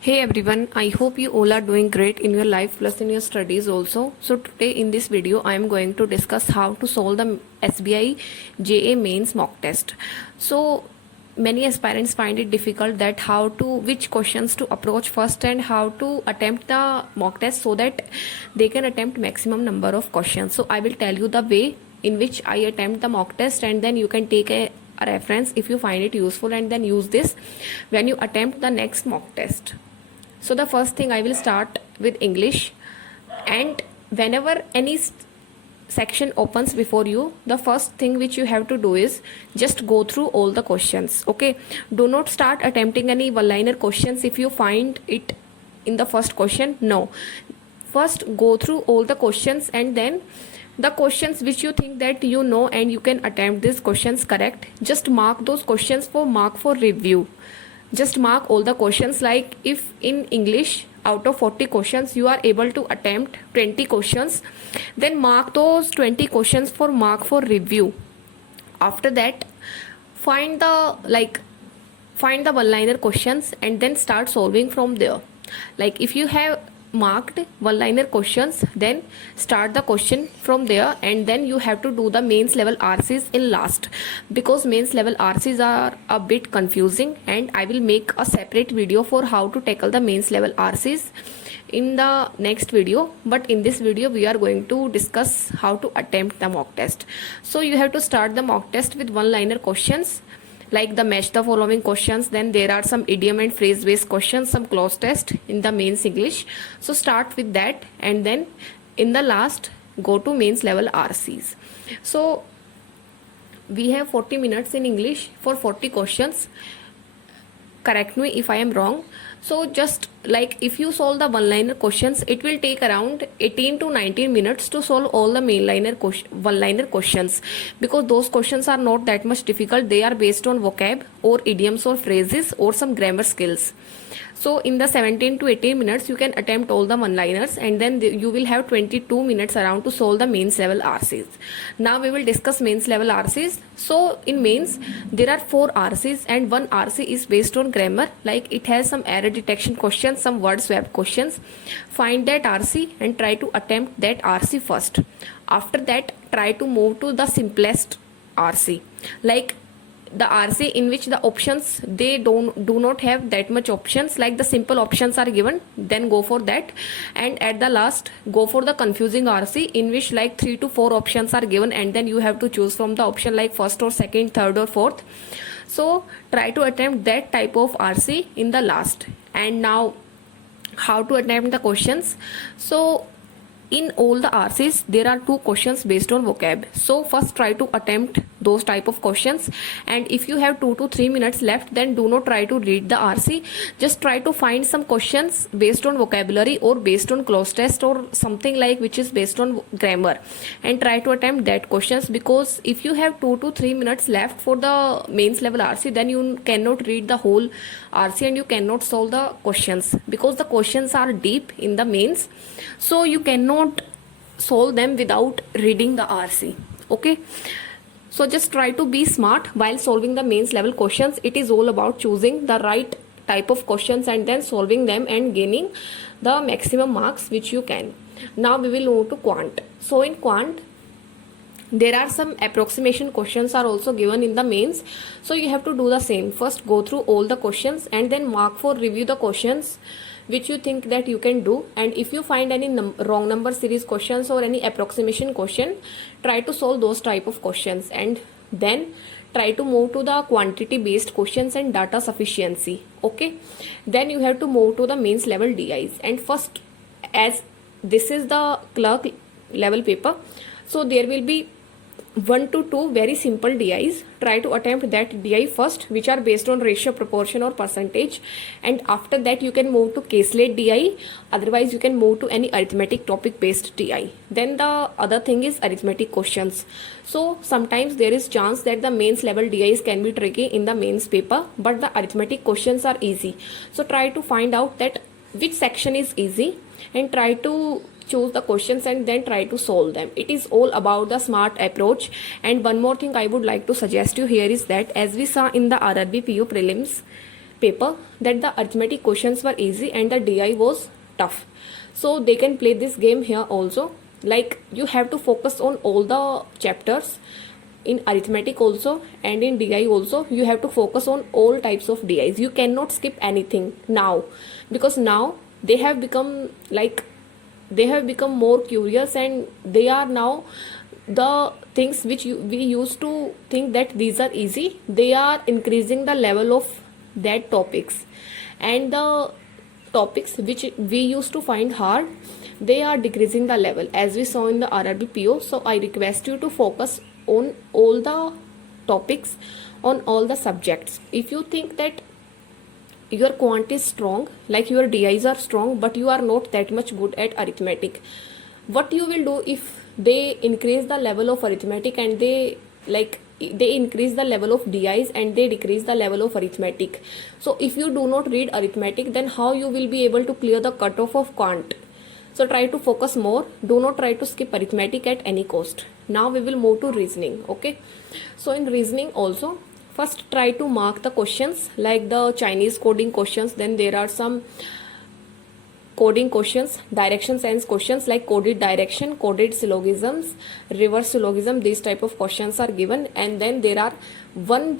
Hey everyone, I hope you all are doing great in your life plus in your studies also. So today in this video I am going to discuss how to solve the SBI JA mains mock test. So many aspirants find it difficult that which questions to approach first and how to attempt the mock test so that they can attempt maximum number of questions. So I will tell you the way in which I attempt the mock test, and then you can take a reference if you find it useful and then use this when you attempt the next mock test. So the first thing, I will start with English, and whenever any section opens before you, the first thing which you have to do is just go through all the questions. Okay, do not start attempting any one liner questions if you find it in the first question. No, first go through all the questions, and then the questions which you think that you know and you can attempt these questions correct, just mark those questions for review. Just mark all the questions. Like if in English out of 40 questions you are able to attempt 20 questions, then mark those 20 questions for review. After that, find the one liner questions and then start solving from there. Like if you have marked one liner questions, then start the question from there, and then you have to do the mains level RCs in last, because mains level RCs are a bit confusing, and I will make a separate video for how to tackle the mains level RCs in the next video. But in this video we are going to discuss how to attempt the mock test. So you have to start the mock test with one liner questions, like the match the following questions. Then there are some idiom and phrase based questions, some clause test in the mains English. So start with that, and then in the last go to mains level RCs. So we have 40 minutes in English for 40 questions. Correct me if I am wrong. So just like if you solve the one liner questions, it will take around 18 to 19 minutes to solve all the one liner questions, because those questions are not that much difficult. They are based on vocab or idioms or phrases or some grammar skills. So in the 17 to 18 minutes you can attempt all the one liners, and then you will have 22 minutes around to solve the mains level RCs. Now we will discuss mains level RCs. So in mains there are 4 RCs, and one RC is based on grammar, like it has some error detection questions, some word swap questions. Find that RC and try to attempt that RC first. After that, try to move to the simplest RC, like the RC in which the options they do not have that much options, like the simple options are given, then go for that. And at the last, go for the confusing RC in which like 3 to 4 options are given, and then you have to choose from the option like first or second, third or fourth. So try to attempt that type of RC in the last. And now how to attempt the questions. So in all the RCs there are 2 questions based on vocab. So first try to attempt those type of questions, and if you have 2 to 3 minutes left, then do not try to read the RC. Just try to find some questions based on vocabulary or based on clause test or something like which is based on grammar, and try to attempt that questions, because if you have 2 to 3 minutes left for the mains level RC, then you cannot read the whole RC and you cannot solve the questions, because the questions are deep in the mains, so you cannot solve them without reading the RC. Okay, so just try to be smart while solving the mains level questions. It is all about choosing the right type of questions and then solving them and gaining the maximum marks which you can. Now we will move to quant. So in quant there are some approximation questions are also given in the mains. So you have to do the same. First go through all the questions and then mark for review the questions which you think that you can do. And if you find any wrong number series questions or any approximation question, try to solve those type of questions, and then try to move to the quantity based questions and data sufficiency. Okay, then you have to move to the mains level DIs. And first, as this is the clerk level paper, so there will be 1 to 2 very simple DIs. Try to attempt that DI first, which are based on ratio, proportion or percentage, and after that you can move to caselet DI. Otherwise you can move to any arithmetic topic based DI. Then the other thing is arithmetic questions. So sometimes there is chance that the mains level DIs can be tricky in the mains paper, but the arithmetic questions are easy. So try to find out that which section is easy and try to choose the questions and then try to solve them. It is all about the smart approach. And one more thing I would like to suggest you here is that as we saw in the RRB PU prelims, paper that the arithmetic questions were easy and the DI was tough. So they can play this game here also. Like you have to focus on all the chapters in arithmetic also, and in DI also you have to focus on all types of DIs. You cannot skip anything now, because now they have become more curious, and they are now the things which we used to think that these are easy, they are increasing the level of that topics, and the topics which we used to find hard, they are decreasing the level, as we saw in the RRB PO. So I request you to focus on all the topics, on all the subjects. If you think that your quant is strong, like your DIs are strong, but you are not that much good at arithmetic, what you will do if they increase the level of arithmetic and they increase the level of DIs and they decrease the level of arithmetic? So if you do not read arithmetic, then how you will be able to clear the cutoff of quant? So try to focus more, do not try to skip arithmetic at any cost. Now we will move to reasoning. Okay, so in reasoning also, first try to mark the questions like the Chinese coding questions. Then there are some coding questions, direction sense questions like coded direction, coded syllogisms, reverse syllogism. These type of questions are given. And then there are one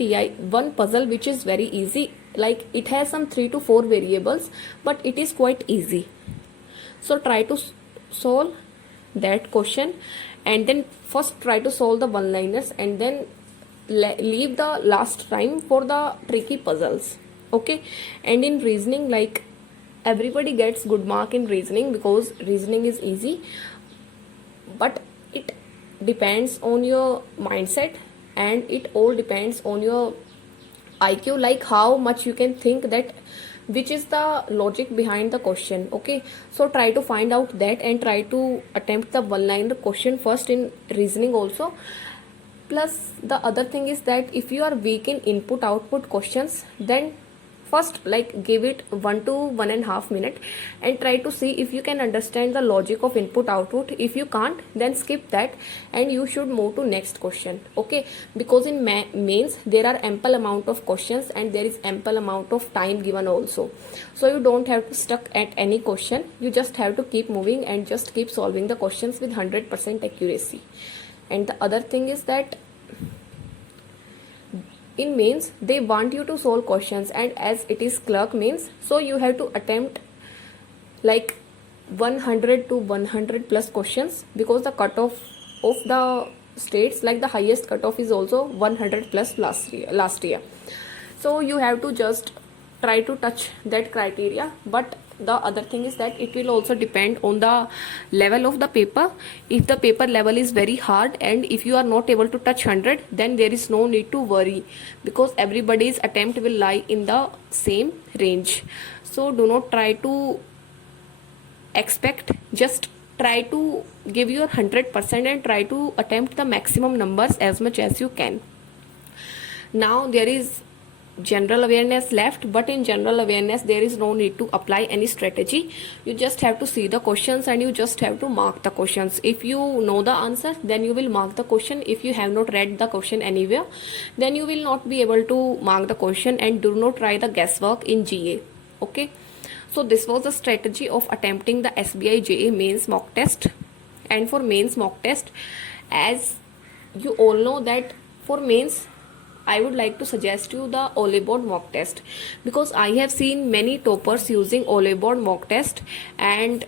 puzzle which is very easy, like it has some 3 to 4 variables, but it is quite easy. So try to solve that question, and then first try to solve the one-liners, and then leave the last time for the tricky puzzles. Okay, and in reasoning, like everybody gets good mark in reasoning because reasoning is easy, but it depends on your mindset, and it all depends on your IQ, like how much you can think that which is the logic behind the question. Okay, so try to find out that and try to attempt the one-liner question first in reasoning also. Plus the other thing is that if you are weak in input output questions, then first like give it 1 to 1.5 minutes and try to see if you can understand the logic of input output. If you can't, then skip that and you should move to next question. Okay, because in mains there are ample amount of questions and there is ample amount of time given also, so you don't have to stuck at any question. You just have to keep moving and just keep solving the questions with 100% accuracy. And the other thing is that in mains they want you to solve questions, and as it is clerk mains, so you have to attempt like 100 to 100 plus questions, because the cutoff of the states, like the highest cutoff is also 100 plus last year. So you have to just try to touch that criteria. But the other thing is that it will also depend on the level of the paper. If the paper level is very hard and if you are not able to touch 100, then there is no need to worry, because everybody's attempt will lie in the same range. So do not try to expect, just try to give your 100% and try to attempt the maximum numbers as much as you can. Now there is general awareness left, but in general awareness there is no need to apply any strategy. You just have to see the questions and you just have to mark the questions. If you know the answer, then you will mark the question. If you have not read the question anywhere, then you will not be able to mark the question, and do not try the guesswork in GA. Okay, so this was the strategy of attempting the SBI JA mains mock test. And for mains mock test, as you all know that for mains I would like to suggest you the Oleboard mock test, because I have seen many toppers using Oleboard mock test, and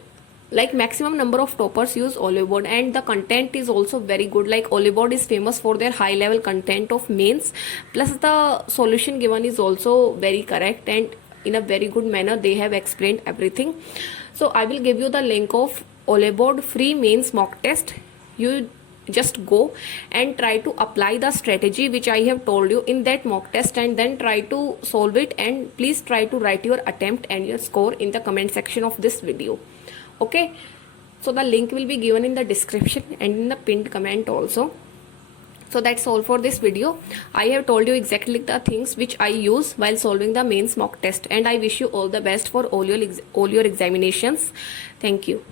like maximum number of toppers use Oleboard, and the content is also very good. Like Oleboard is famous for their high level content of mains, plus the solution given is also very correct and in a very good manner they have explained everything. So I will give you the link of Oleboard free mains mock test. You just go and try to apply the strategy which I have told you in that mock test, and then try to solve it, and please try to write your attempt and your score in the comment section of this video. Okay, so the link will be given in the description and in the pinned comment also. So that's all for this video. I have told you exactly the things which I use while solving the mains mock test, and I wish you all the best for all your examinations. Thank you.